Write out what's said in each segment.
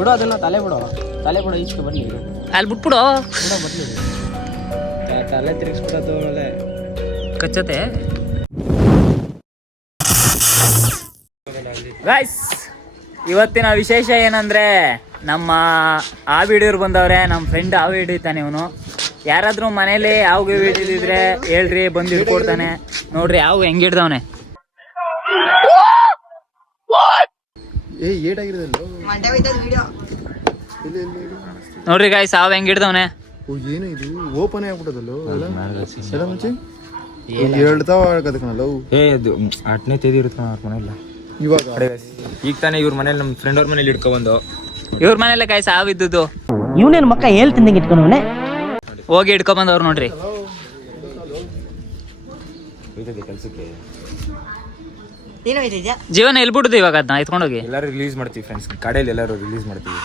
ಬಿಡು ಅದನ್ನ ತಲೆ ಬಿಡು. ತಲೆ ಬಿಡು ಈಚೆ ಬನ್ನಿ. ಅಲ್ಲಿ ಬಿಟ್ಬಿಡು. ಬಿಡೋ ಬರ್ಲಿ ತ- ತಲೆ ತಿರುಗಿಸ್ಬಿಡೋದು ಕಚ್ಚತೆ ಗಾಯ್ಸ್ ಇವತ್ತಿನ ವಿಶೇಷ ಏನಂದ್ರೆ ನಮ್ಮ ಆ ಹಿಡಿಯೋರು ಬಂದವ್ರೆ ನಮ್ಮ ಫ್ರೆಂಡ್ ಆವು ಹಿಡಿತಾನೆ ಇವನು. ಯಾರಾದ್ರೂ ಮನೇಲಿ ಯಾವ ಹಿಡಿದಿದ್ರೆ ಹೇಳ್ರಿ ಬಂದು ಹಿಡ್ಕೊಡ್ತಾನೆ. ನೋಡ್ರಿ ಯಾವ ಹೆಂಗೆ ಹಿಡ್ದವನೆ ಏ ನೋಡ್ರಿ ಗಾಯ್ ಸಾವ್ ಹೆಂಗ್ ಹಿಡ್ದವನೆ? ಓ ಏನು ಇದು? ಓಪನ್ ಆಗ್ಬಿಟ್ಟದಲ್ಲೋ? ಅಲ್ಲ? ಎಲ್ಲ ಮುಂಚೆ ಹೇಳ್ತಾವ ಕದಕಣಲ್ಲ ಅವು ಏ ಅದು ಅಟ್ನೇ ತೆದಿ ಇರುತ್ತೆ ಅವ್ರ ಮನೇಲಿ. ಇವಾಗ? ಈಗ ತಾನೇ ಇವ್ರ ಮನೇಲಿ ನಮ್ಮ ಫ್ರೆಂಡ್ ಅವ್ರ ಮನೇಲಿ ಇಟ್ಕೊಬಂದು ಇವ್ರ ಮನೇಲೆ ಕಾಯಿ ಸಾವ್ ಇದ್ದದ್ದು. ಇವನೇನು ಮಕ್ಕ ಹೇಳ್ತಿದ್ದಂಗೆ ಇಟ್ಕೊಂಡವನೆ ಹೋಗಿ ಇಟ್ಕೊಬಂದವ್ರು ನೋಡ್ರಿ. ಕೆಲಸಕ್ಕೆ. ಜೀವನ ಎಲ್ಲಿ ಬಿಡುದು ಇವಾಗ ಅದನ್ನ ಇತ್ಕೊಂಡೋಗಿ ಎಲ್ಲರೂ ರಿಲೀಸ್ ಮಾಡ್ತೀವಿ ಫ್ರೆಂಡ್ಸ್ ಕಡೆಯಲ್ಲಿ ಎಲ್ಲರೂ ರಿಲೀಸ್ ಮಾಡ್ತೀವಿ.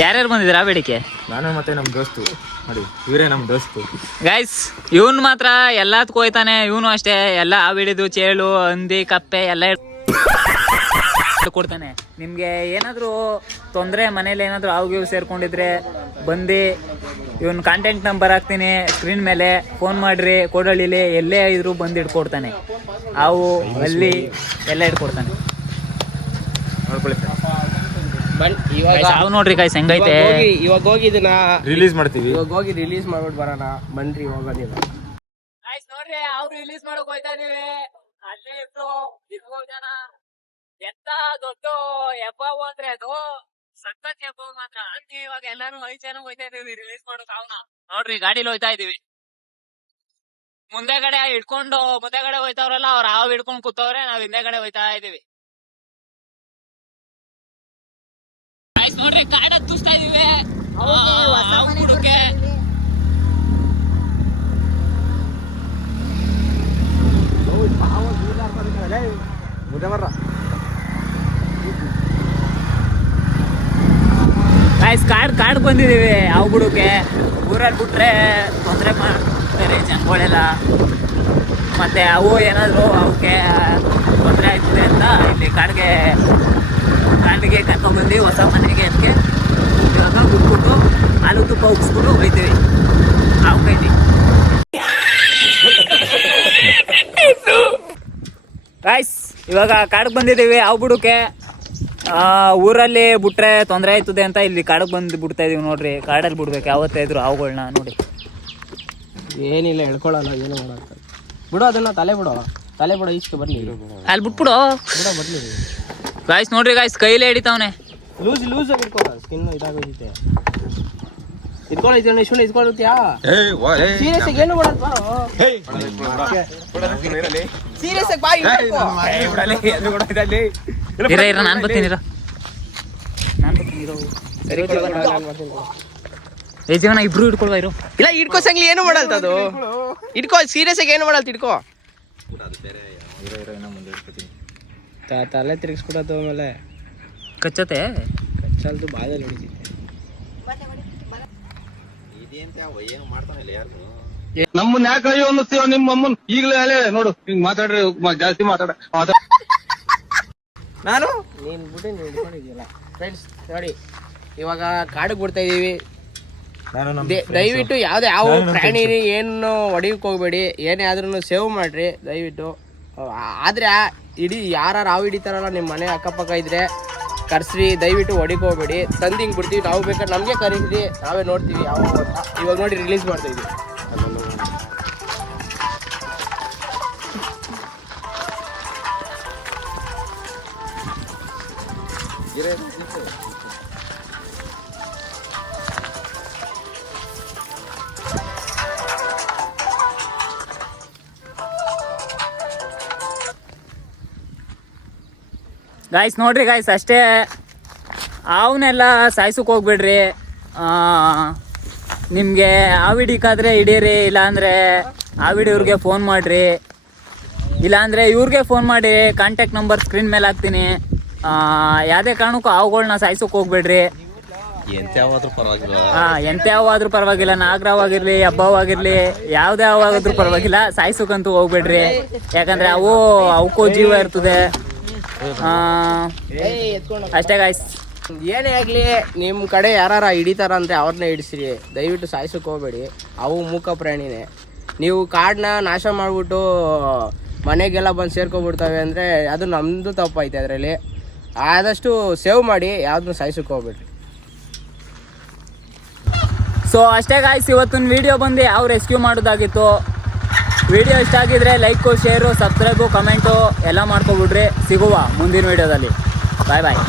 ಯಾರ್ಯಾರು ಬಂದಿದ್ರಾ ಬೇಡಿಕೆ? ನಾನು ಮತ್ತೆ ನಮ್ಮ ದೋಸ್ತು. ನೋಡಿ ಇವರೇ ನಮ್ಮ ದೋಸ್ತು. ಗೈಸ್ ಇವನು ಮಾತ್ರ ಎಲ್ಲದಕ್ಕೂ ಹೋಯ್ತಾನೆ. ಇವನು ಅಷ್ಟೇ. ಎಲ್ಲ ಬಿಡಿದು ಚೇಳು ಹಂದಿ ಕಪ್ಪೆ ಎಲ್ಲ ಕೊಡ್ತಾನೆ. ನಿಮಗೆ ಏನಾದರೂ ತೊಂದರೆ ಮನೇಲಿ ಏನಾದರೂ ಹಾವು ಗೀವು ಸೇರ್ಕೊಂಡಿದ್ರೆ ಬಂದು ಇವನ್ ಕಾಂಟ್ಯಾಕ್ಟ್ ನಂಬರ್ ಹಾಕ್ತೀನಿ ಸ್ಕ್ರೀನ್ ಮೇಲೆ ಫೋನ್ ಮಾಡ್ರಿ ಕೋಡಳ್ಳಿಲಿ ಎಲ್ಲೇ ಇದ್ರು ಬಂದು ಇಟ್ಕೊಡ್ತಾನೆ ಹಾವು ಅಲ್ಲಿ ಎಲ್ಲ ಇಟ್ಕೊಡ್ತಾನೆ ನೋಡ್ಕೊಳ್ಳಿ ನೋಡ್ರಿ ಕಾಯ್ಸ್ ಹೆಂಗೈತೆ? ಇವಾಗ ಹೋಗಿ ಇದನ್ನ ರಿಲೀಸ್ ಮಾಡ್ತೀವಿ. ಇವಾಗ ಹೋಗಿ ರಿಲೀಸ್ ಮಾಡ್ಬಿಟ್ಟು ಬರೋಣ. ಬನ್ರಿ ಇವಾಗ ನೀವು. ನೋಡ್ರಿ ಅವ್ರು ರಿಲೀಸ್ ಮಾಡಕ್ ಹೋಯ್ತಾ ಇದೀವಿ. ಅಲ್ಲೇ ಇತ್ತು ಜನ. ಎತ್ತ ದೊಡ್ಡ ಎಪ್ಪ ಅಂದ್ರೆ ಅದು. ಸಖತ್ ಎಬ್ಬಾವು ಮಾತ್ರ. ಹಂಗೆ ಇವಾಗ ಎಲ್ಲಾರು ಐದ್ ಜನ ಹೋಯ್ತಾ ಇದೀವಿ ರಿಲೀಸ್ ಮಾಡೋಕ್ ಅವನ. ನೋಡ್ರಿ ಗಾಡಿಲಿ ಹೋಯ್ತಾ ಇದೀವಿ ಮುಂದೆಗಡೆ ಹಿಡ್ಕೊಂಡು ಮುಂದೆಗಡೆ ಹೋಯ್ತಾವ್ರಲ್ಲ ಅವ್ರ ಹಾವ್ ಹಿಡ್ಕೊಂಡ್ ಕೂತವ್ರೆ ನಾವ್ ಹಿಂದೆಗಡೆ ಹೋಯ್ತಾ ಇದೀವಿ ನೋಡ್ರಿ ಕಾಡ ತುಸ್ತಾ ಇದೀವಿ ಹುಡುಕೆ. ಗಾಯ್ಸ್ ಕಾಡ್ ಕಾಡ್ ಬಂದಿದೀವಿ. ಯಾವ ಬುಡಕ್ಕೆ ಊರಲ್ಲಿ ಬಿಟ್ರೆ ತೊಂದರೆ ಮಾಡ್ತಾರೆ ಜನಗಳೆಲ್ಲ. ಮತ್ತೆ ಅವು ಏನಾದ್ರು ಅವಕ್ಕೆ ತೊಂದರೆ ಆಯ್ತದೆ ಅಂತ ಇಲ್ಲಿ ಕಾಡಿಗೆ ಕಾಡಿಗೆ ಕರ್ಕೊಂಡ್ಬಂದು ಹೊಸ ಮನೆಗೆ ಅದಕ್ಕೆ. ಇವಾಗ ಬಿಟ್ಬಿಟ್ಟು ಹಾಲು ತುಪ್ಪ ಉಪ್ಸ್ಕೊಂಡು ಹೋಗ್ತೀವಿ ಹಾವು ಗಾಯ್ಸ್ ಇವಾಗ ಕಾಡಿಗೆ ಬಂದಿದ್ದೀವಿ ಹಾವು ಬುಡಕ್ಕೆ ಆ, ಊರಲ್ಲಿ ಬಿಟ್ರೆ ತೊಂದರೆ ಆಯ್ತದೆ ಅಂತ ಇಲ್ಲಿ ಕಾಡಕ್ಕೆ ಬಂದು ಬಿಡ್ತಾ ಇದೀವಿ ನೋಡ್ರಿ. ಕಾಡಲ್ಲಿ ಬಿಡ್ಬೇಕು. ಯಾವತ್ತೇ ಇದ್ರು ಹಾವುಗಳನ್ನ ನೋಡಿ. ಏನಿಲ್ಲ ಹೇಳ್ಕೊಳಲ್ಲ ಏನು ಮಾಡಕ್ಕೆ ಬಿಡು ಅದನ್ನ ತಲೆ ಬಿಡೋ. ತಲೆ ಬಿಡೋ ಇಷ್ಟು ಬರ್ಲಿ ಅಲ್ಲಿ ಬಿಟ್ಬಿಡು. ಬಿಡ ಬರ್ಲಿ ಗಾಯ್ಸ್ ನೋಡ್ರಿ ಗಾಯ್ಸ್ ಕೈಲೇ ಹಿಡಿತಾವನೆ. ಲೂಸ್ ಲೂಸ್ ಆಗಿ ಇಟ್ಕೋ ಸ್ಕಿನ್ ಇದಾಗೋಗಿದೆ ಇಟ್ಕೊಳ್ಳೋ ಇದನ್ನ ಇಷ್ಟು ಇಟ್ಕೊಳುತ್ತೀಯಾ ಸೀರಿಯಸ್ ಆಗಿ ಏನು ಮಾಡಲ್ಲ ಸೀರಿಯಸ್ ಆಗಿ ಬಾ ಇರ ಇರ ನಾನು ಬರ್ತೀನಿ ಇರ. ನಾನು ಬರ್ತೀನಿ ಇರೋ. ಏ ಜೀವನ ಇಬ್ರು ಹಿಡ್ಕೊಳ್ವಾ ಇರು. ಇಲ್ಲ ಇಟ್ಕೋ ಸಂಗ್ಲಿ ಏನು ಮಾಡಲ್ತ ಅದು? ಇಟ್ಕೋ ಸೀರಿಯಸ್ ಆಗಿ ಏನು ಮಾಡಲ್ತ ಇಟ್ಕೋ ತಲೆ ತಿರುಗಿಸ್ಬಿಡೋದು ಆಮೇಲೆ. ಕಚ್ಚತೆ ಕಚ್ಚಲ್ದು ಬಾಯಲ್ಲಿ ಹೊಡಿತೀನಿ. ನಮ್ಮನ್ನ ಯಾಕೆ ಅಯ್ಯೋ ಅನ್ನಿಸ್ತೀವ ನಿಮ್ಮ ಅಮ್ಮನ್ ಈಗಲೇ ಅಲ್ಲೇ ನೋಡು ಹಿಂಗ್ ಮಾತಾಡ್ರಿ ಜಾಸ್ತಿ ಮಾತಾಡ ಮಾತಾಡ ನಾನು? ನೀನು ಬಿಟ್ಟು ಹಿಡ್ಕೊಂಡಿದ್ಯಲ್ಲ ಫ್ರೆಂಡ್ಸ್ ನೋಡಿ ಇವಾಗ ಕಾಡಿಗೆ ಬಿಡ್ತಾ ಇದೀವಿ. ನಾನು ನಮ್ಮ ದೆ- ದಯವಿಟ್ಟು ಯಾವ್ದು ಯಾವ ಪ್ರಾಣಿ ಏನು ಹೊಡಿಯಕ್ ಹೋಗ್ಬೇಡಿ. ಏನೇ ಆದ್ರೂ ಸೇವ್ ಮಾಡ್ರಿ ದಯವಿಟ್ಟು. ಆ- ಆದ್ರೆ ಆ- ಇಡೀ ಯಾರು ಹಾವು ಹಿಡಿತಾರಲ್ಲ ನಿಮ್ಮ ಮನೆ ಅಕ್ಕಪಕ್ಕ ಇದ್ರೆ ಕರ್ಸ್ರಿ ದಯವಿಟ್ಟು ಹೊಡಿಕ್ ಹೋಗ್ಬೇಡಿ. ತಂದು ಹಿಂಗ್ ಬಿಡ್ತೀವಿ. ನಾವು ಬೇಕಾದ್ರೆ ನಮಗೆ ಕರೀರಿ. ನಾವೇ ನೋಡ್ತೀವಿ ಯಾವ. ಇವಾಗ ನೋಡಿ ರಿಲೀಸ್ ಮಾಡ್ತಾ ಇದೀವಿ. ಗಾಯ್ಸ್ ನೋಡ್ರಿ ಗಾಯ್ಸ್ ಅಷ್ಟೇ. ಅವನ್ನೆಲ್ಲ ಸಾಯ್ಸಕ್ಕೆ ಹೋಗ್ಬೇಡ್ರಿ. ನಿಮಗೆ ಆವಿಡಿಕಾದ್ರೆ ಹಿಡೀರಿ, ಇಲ್ಲಾಂದರೆ ಆವಿಡಿ ಇವ್ರಿಗೆ ಫೋನ್ ಮಾಡಿರಿ. ಇಲ್ಲಾಂದರೆ ಇವ್ರಿಗೆ ಫೋನ್ ಮಾಡಿ ಕಾಂಟ್ಯಾಕ್ಟ್ ನಂಬರ್ ಸ್ಕ್ರೀನ್ ಮೇಲೆ ಹಾಕ್ತೀನಿ. ಯಾವುದೇ ಕಾರಣಕ್ಕೂ ಹಾವುಗಳ್ನ ಸಾಯ್ಸಕ್ಕೆ ಹೋಗ್ಬೇಡ್ರಿ. ಎಂತ ಯಾವಾದ್ರೂ ಪರವಾಗಿಲ್ಲ. ನಾಗರಾವಾಗಿರ್ಲಿ ಹಬ್ಬವಾಗಿರ್ಲಿ ಯಾವ್ದೇ ಯಾವಾಗಾದ್ರೂ ಪರವಾಗಿಲ್ಲ ಸಾಯಿಸೋಕಂತೂ ಹೋಗ್ಬೇಡ್ರಿ. ಯಾಕಂದ್ರೆ ಅವು ಅವಕ್ಕೂ ಜೀವ ಇರ್ತದೆ. ಆ, ಏಯ್ ಎತ್ಕೊಂಡು ಅಷ್ಟೇ ಗಾಯ್ಸ್ ಏನೇ ಆಗಲಿ ನಿಮ್ಮ ಕಡೆ ಯಾರಾರ ಹಿಡಿತಾರ ಅಂದ್ರೆ ಅವ್ರನ್ನ ಹಿಡಿಸ್ರಿ. ದಯವಿಟ್ಟು ಸಾಯಿಸೋಕೆ ಹೋಗ್ಬೇಡಿ. ಅವು ಮೂಕ ಪ್ರಾಣಿನೇ. ನೀವು ಕಾಡನ್ನ ನಾಶ ಮಾಡಿಬಿಟ್ಟು ಮನೆಗೆಲ್ಲ ಬಂದು ಸೇರ್ಕೊಬಿಡ್ತವೆ ಅಂದರೆ ಅದು ನಮ್ಮದು ತಪ್ಪೈತೆ ಅದರಲ್ಲಿ ಆದಷ್ಟು ಸೇವ್ ಮಾಡಿ, ಯಾವ್ದನ್ನು ಸಾಯಿಸೋಕೆ ಹೋಗ್ಬೇಡ್ರಿ. ಸೊ ಅಷ್ಟೇ ಗಾಯ್ಸ್ ಇವತ್ತಿನ ವಿಡಿಯೋ ಬಂದು ಯಾವ ರೆಸ್ಕ್ಯೂ ಮಾಡೋದಾಗಿತ್ತು. ವಿಡಿಯೋ ಇಷ್ಟ ಆಗಿದ್ರೆ ಲೈಕು ಶೇರು ಸಬ್ಸ್ಕ್ರೈಬು ಕಮೆಂಟು ಎಲ್ಲ ಮಾಡ್ಕೊಬಿಡ್ರಿ. ಸಿಗುವ ಮುಂದಿನ ವಿಡಿಯೋದಲ್ಲಿ ಬಾಯ್ ಬಾಯ್